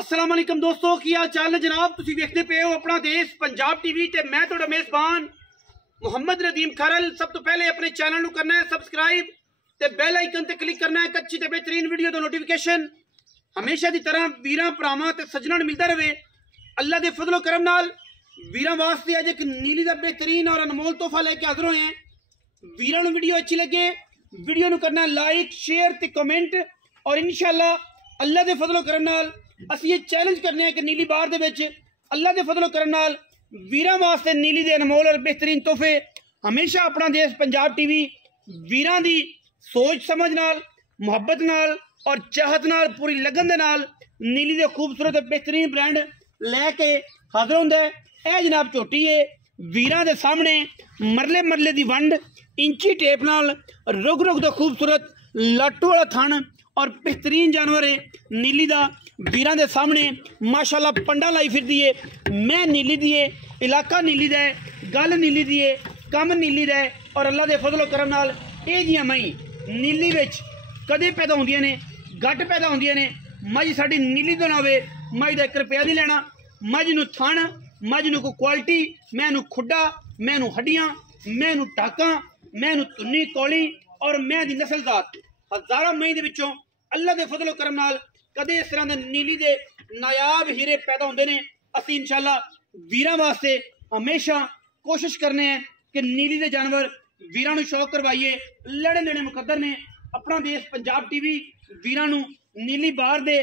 अस्सलाम वालेकुम दोस्तों, की हाल चाल है जनाब। तुसीं देखते पे हो अपना देश पंजाब टीवी ते मैं तुहाडा मेज़बान मुहम्मद नदीम खरल। सब तो पहले अपने चैनल नूं करना है सबसक्राइब ते बेल आइकन ते क्लिक करना है। एक अच्छी ते बेहतरीन वीडियो दा नोटिफिकेशन हमेशा की तरह वीरां भरावां ते सज्जनां नूं मिलदा रहे। अल्लाह दे फजलो करम नाल वीरां वास्ते अज एक नीली दा बेहतरीन और अनमोल तोहफा लेके हाज़र होए हैं। वीरां नूं वीडियो अच्छी लगे वीडियो नूं करना लाइक शेयर ते कमेंट और इंशाअल्लाह अल्लाह दे फजलो करम नाल असीं ये चैलेंज करने हैं कि नीली बार दे विच अल्लाह दे फजलो करम नाल वीरां वास्ते नीली दे अनमोल और बेहतरीन तोहफे हमेशा अपना देश पंजाब टीवी वीरां दी सोच समझ नाल मुहब्बत नाल और चाहत नाल पूरी लगन दे नाल नीली दे खूबसूरत बेहतरीन ब्रांड लैके हाज़र हुंदा है। ए जनाब झोटी है वीरां दे सामने मरले मरले दी वंड इंची टेप नाल रुग रुग दा खूबसूरत लाटू वाला थन और बेहतरीन जानवर है नीली दा वीरां दे सामने माशाअल्लाह पंडा लाई फिरदी है। मैं नीली दी है, इलाका नीली दा है, गल नीली दी है, कम नीली दा है और अल्लाह दे फजलो करम नाल ये जियां मई नीली विच कदे पैदा होंदियां ने, गट पैदा होंदियां ने। मझ साडी नीली तो ना होवे, मझ दा 1 रुपया नहीं लेना। मझ नूं थण, मझ नूं कोई क्वालिटी, मैं नूं खुड्डा, मैं नूं हड्डियां, मैं नूं टाकां, मैं नूं तुन्नी कौली और मैं दी नस्लजात हज़ारां मई दे विचों अल्लाह दे फजलो करम नाल कदे इस तरह दे नीली दे नायाब हीरे पैदा होंदे ने। असीं इंशाअल्लाह वीरां वास्ते हमेशा कोशिश करने हैं कि नीली दे जानवर वीरां नूं शौक करवाइए। लड़े लड़े मुकद्दर ने अपना देश पंजाब टीवी वीरां नूं नीली बार दे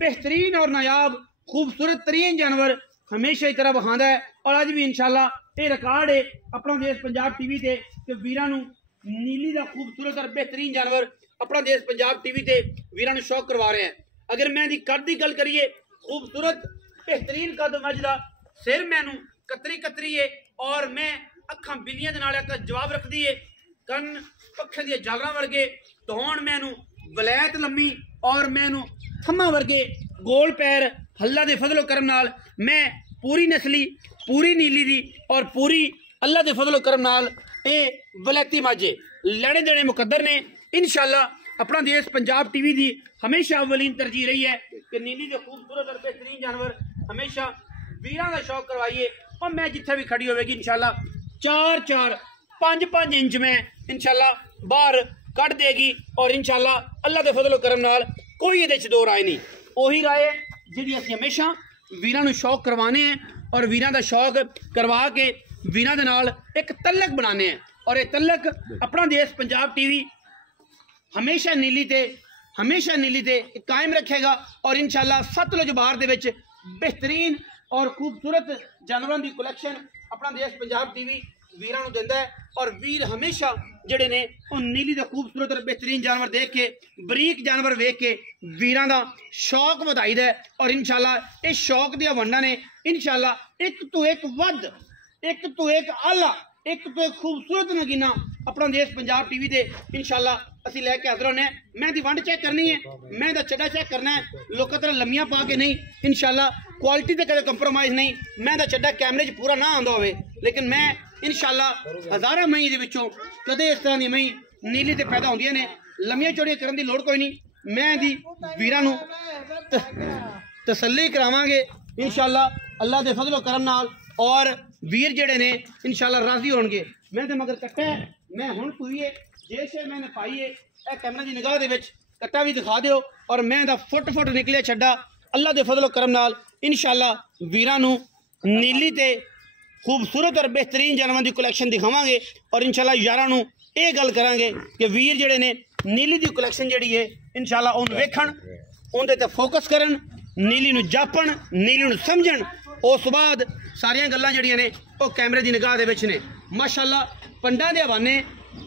बेहतरीन और नायाब खूबसूरत तरीन जानवर हमेशा की तरह विखांदा है और अज भी इंशाअल्लाह ये रिकॉर्ड है अपना देश पंजाब टीवी ते कि वीरां नूं नीली दा खूबसूरत और बेहतरीन जानवर अपना देश पंजाब टीवी ते वीरां नूं शौक करवा रहे हैं। अगर मैं दी कद की गल करिए, खूबसूरत बेहतरीन कद मझ दा, सिर मैनू कतरी कतरी है और मैं अखां बिलियां दे नाल इक जवाब रखदी है, कन पक्खे दी जालरां वर्गे, धौण मैनू वलैत लम्मी और मैनू थम्मा वर्गे गोल पैर। अल्लाह दे फजलो करम नाल मैं पूरी नस्ली पूरी नीली दी और पूरी अल्लाह दे फजलो करम नाल ये वलैती माजे लड़े देने मुकद्दर ने। इंशाअल्लाह अपना देश पंजाब टीवी दी हमेशा अवलीन तरजीह रही है कि नीली के खूबसूरत और बेहतरीन जानवर हमेशा वीरां का शौक करवाइए। और मैं जिथे भी खड़ी होगी इंशाअल्लाह 4-4 5-5 इंच में इंशाअल्लाह बाहर कट देगी और इंशाअल्लाह अल्लाह के फजलो करम नाल कोई ये दो राय नहीं, वही राय जी असीं हमेशा वीरां नूं शौक करवाने हैं और वीरां दा शौक करवा के वीरां दे नाल एक तलक बनाने हैं। और ये तलक अपना देश पंजाब टीवी हमेशा नीली ते कायम रखेगा और इंशाअल्लाह सतलुज बार दे विच बेहतरीन और खूबसूरत जानवरों की कलैक्शन अपना देश पंजाब टीवी वीरां नूं दिंदा है। और वीर हमेशा जिहड़े ने उह नीली दे खूबसूरत और बेहतरीन जानवर देख के बरीक जानवर वेख के वीरां दा शौक वधाईदा है और इंशाअल्लाह इस शौक दी वंडां ने इंशाअल्लाह एक तो एक वध, एक तो एक आला, एक तो एक खूबसूरत नगीना अपना देश पंजाब टीवी दे इंशाअल्लाह असीं लैके हाज़र होने। मैं दी वंड चेक करनी है, मैं दा चड्डा चेक करना है, लोगों तरह लम्मियां पा के नहीं। इंशाअल्लाह क्वालिटी ते कदे कंप्रोमाइज़ नहीं। मैं दा चड्डा कैमरे च पूरा ना आंदा होवे लेकिन मैं इंशाअल्लाह हज़ारां मई दे विचों कदे इस तरह दी मई नीली ते पैदा होंदियां ने। लम्मियां चौड़ियां करन दी लोड़ कोई नहीं। मैं दी वीरां नूं तसल्ली करावांगे इंशाअल्लाह अल्लाह दे फजलो करम नाल और वीर जेड़े ने इंशाअल्लाह राजी होणगे। मैं तो मगर कट्टा है, मैं हुण पूरी जैसे मैंने पाई है ए कैमरा की निगाह दे विच कट्टा भी दिखा दिओ और मैं दा फुट फुट निकले छड्डा अल्लाह दे फजलो करम नाल इंशाअल्लाह वीरां नूं नीली ते खूबसूरत और बेहतरीन जानवरों की कलैक्शन दिखावांगे और इंशाअल्लाह यारां नूं ये गल करांगे कि वीर जेड़े ने नीली की कलैक्शन जिहड़ी है इंशाअल्लाह उन वेखण, उहदे ते फोकस करन, नीली नूं जापण, नीली नूं समझण। उस बाद सारियां गल्लां जिहड़ियां ने वो कैमरे की निगाह दे विच ने। माशाअल्लाह पंडां दे हवाने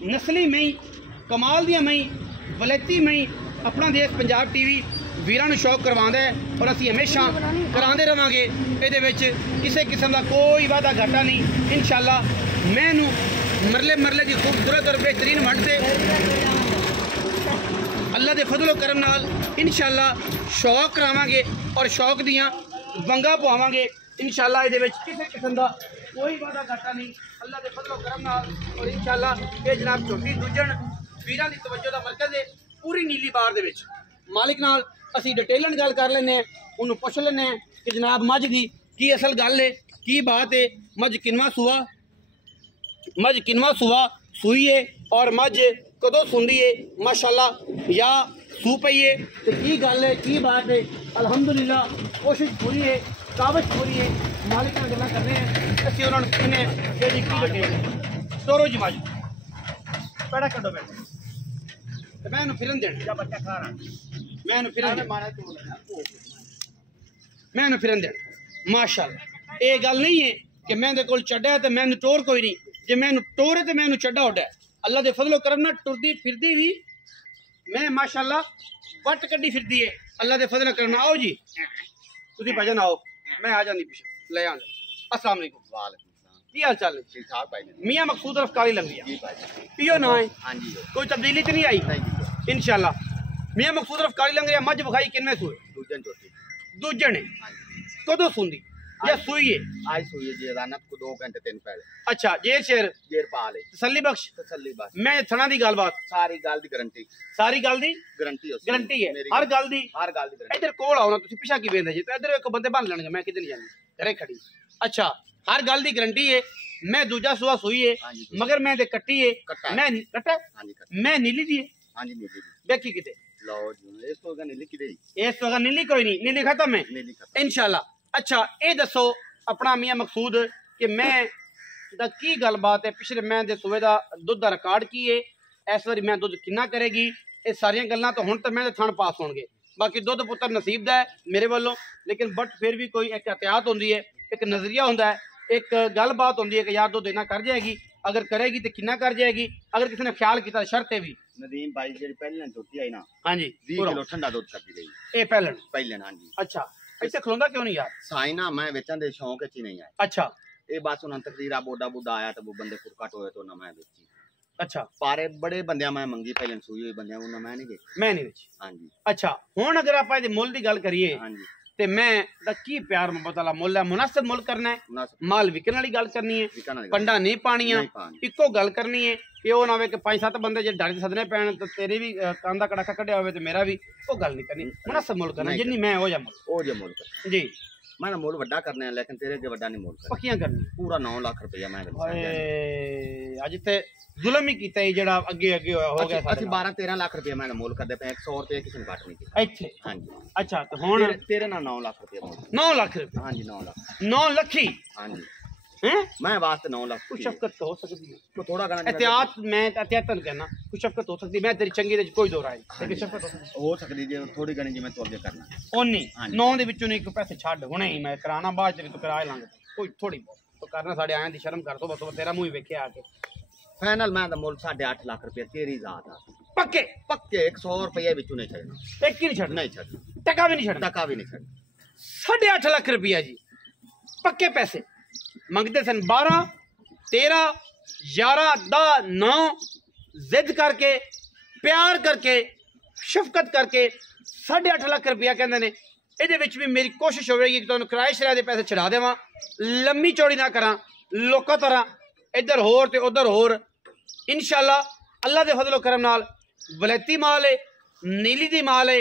नस्ली मई, कमाल दी मई, वलैती मई अपना देश पंजाब टीवी वीरां नूं शौक करवांदा है और असीं हमेशा करांदे रहांगे। इहदे विच किसी किस्म का कोई वादा घाटा नहीं। इंशाअल्लाह मैनू मरले मरले की खूबसूरत और बेहतरीन वंड से अल्लाह दे फजलो करम नाल इंशाअल्लाह शौक करावांगे और शौक दियां वंगा पवावांगे। इंशाअल्लाह इहदे विच किसी किस्म का कोई वादा घाटा नहीं अल्लाह दे फजलो करम नाल। और इंशाअल्लाह ये जनाब झोटी दूजण वीरां दी तवज्जो दा मरकज़ है पूरी नीली बार दे विच। मालिक नाल असीं डिटेलन गल कर लैंदे हैं ਉਹਨੂੰ ਪੁੱਛ ਲੈਂਦੇ ਹਾਂ ਕਿ ਜਨਾਬ ਮੱਝ ਦੀ ਕੀ ਅਸਲ ਗੱਲ ਹੈ, ਕੀ ਬਾਤ ਹੈ, ਮੱਝ ਕਿੰਨਵਾਂ ਸੂਆ ਸੂਈ है और मझ कदों सुंदी है माशाल्लाह या सू पई है तो की गल है की बात है। अल्हम्दुलिल्लाह कोशिश पूरी है, काबज पूरी है, मालिक नाल गल्लां करने हैं असि उन्हां नूं पुछने कि जी की लगे तोरो जी मझ पैड़ा कड्डो बैठे ते मैं इहनूं फिरन देना या बच्चा खा रहा मैं इहनूं फिरन देना माशाल्लाह। ये गल नहीं है कि मैं इहदे कोल छड्डिया ते मैं इहनूं टोर कोई नहीं, जे मैं टोरे तो मैं छड्डा उड्डा अल्लाह के फजलो करम ना टुरदी फिरदी भी मैं माशाल्लाह वट कड्डी फिरदी है अल्लाह के फजलो करम। आओ जी तुसी भजन आओ मैं आ जांदी पिछे ले आंदा। अस्सलाम वालेकुम। वालेकुम सलाम। की हाल चाल है? ठीक ठाक भाई। मियां मकसूद रफ्तारी लंगिया जी भाई। पियो ना है हां जी कोई तब्दीली तो नहीं आई इंशाल्लाह। मियां मकसूद रफ्तारी लंगिया मझ विखाई किन्ने सूए? दूजे ने कदों सुंदी या सुई है? आज सुई है जी रानत को 2 घंटे 3 पहले। अच्छा जेर शेर जेर पा ले तसल्ली बख्श मैं थना दी गलबात सारी गल दी गारंटी गारंटी है हर गल दी गारंटी। इधर कोल आओ ना तुसी पिछा की वेंदे जी तो इधर एक बंदे बन लेंगे मैं किधर नहीं जानी घरे खड़ी। अच्छा हर गल दी गारंटी है। मैं दूजा सुआ सुई है मगर मैं ते कट्टी है मैं कट्टा मैं नीली दी हां जी नीली देखी किते लो जी इस तो नीली किते इस वक्त नीली कोई नहीं नीली खत्म है इंशाल्लाह। अच्छा ये दसो अपना मियां मकसूद कि मैं दा की गलबात है पिछले मैं दे सूबे दा दुध दा रिकॉर्ड की है इस बारी मैं दुध किन्ना करेगी ये सारियां गल्लां तो हुण तो मैं थण पास होणगे बाकी दुध पुत्र नसीब दा है मेरे वालों लेकिन बट फिर भी कोई एक एहतियात होंदी है एक नजरिया होंदा है एक गलबात होंदी है कि यार दुध इन्ना कर जाएगी अगर करेगी तो किन्ना कर जाएगी अगर किसी ने ख्याल किया शर्त है भी नदीम भाई जेडी पहले झोटी आई ना हां जी 20 किलो ठंडा दूध करती रही ए पहले हां जी। अच्छा ऐसे खलोंदा क्यों नहीं यार साई ना मैं बेचन दे शौक च नहीं आया। अच्छा ये बात सुना तकरीर बोडा बुडा आया तो वो बंदे फुरकट होए तो ना मैं बेची। अच्छा पारे बड़े बंदे मैं मंगी पहले सूई हुई बंदे उन्हें मैं नहीं बेची हां जी। अच्छा हुन अगर आप इहदे मुल दी गल करिए हां जी ते मैं दा की प्यार मोहब्बत वाला मुल है मुनासिब मुल करना है माल विकण वाली गल करनी है पंडा नहीं पानियां इको गल करनी है कि वो ना होवे कि 5-7 बंदे जे डर सदने पैण तो तेरे भी कांदा कड़ाका कढ़िया होवे ते मेरा भी वो गल नहीं करनी मुनासिब मुल करना जिन्नी मैं हो जा मुल जी मैं ना मुल वड्डा करना है लेकिन तेरे अगे वड्डा नहीं मुल पक्कियां करनी पूरा 9 लाख रुपया मैं अज ते जुल्म ही कीता जेड़ा अगे अगे हो गया असि 12-13 लाख रुपया मैं मुल करदे पे 100 रुपया किसी ने घट नहीं कीता इत्थे हां जी। अच्छा तो हुन तेरे ना 9 लाख रुपया 9 लाख रुपया हां जी 9 लाखी हां जी हैं मैं वास्ते 9 लाख कुछ शफकत तो हो सकती है तो थोड़ा गाना एहतियात मैं एहतियातन कहना कुछ शफकत हो सकती मैं तेरी चंगी दे कोई दो राय लेकिन शफकत हो सकती जे थोड़ी गणी जे मैं तो अगे करना ओनी 9 दे विचों नहीं कोई पैसे छाड़ हुणे ही मैं कराना बाद च तो कराए लांगे कोई थोड़ी तो करना साडे आयां दी शर्म कर दो बस तेरा मुंह ही वेखे आके फाइनल मैं दा मुल 8.5 लाख रुपया तेरी जात आ पक्के 100 रुपया विचों नहीं छड़ना एक ही नहीं छड़ना टका भी नहीं छड़ना 8.5 लाख रुपया जी पक्के पैसे मंगते सन 12 13 11 10 9 जिद करके प्यार करके शफकत करके 8.5 लाख रुपया कहते हैं। ये भी मेरी कोशिश होगी कि तुहानूं किराए शराए के पैसे छड़ा देवां लम्मी चौड़ी ना करा लोकां तरह इधर होर ते उधर होर इंशाल्लाह अल्लाह के फजलो करम नाल वलैती माल है नीली दी माल है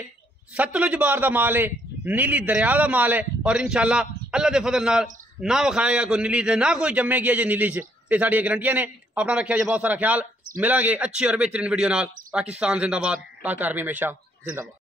सतलुज बार दा माल है नीली दरिया दा माल है और इंशाल्लाह अल्लाह के फजल नाल ना विखाएगा कोई नीली से ना कोई जमेगी जे नीली से ये साड़ी गारंटियां ने अपना रखा जे बहुत सारा ख्याल मिलांगे अच्छी और बेहतरीन वीडियो नाल। पाकिस्तान जिंदाबाद पाक आर्मी हमेशा जिंदाबाद।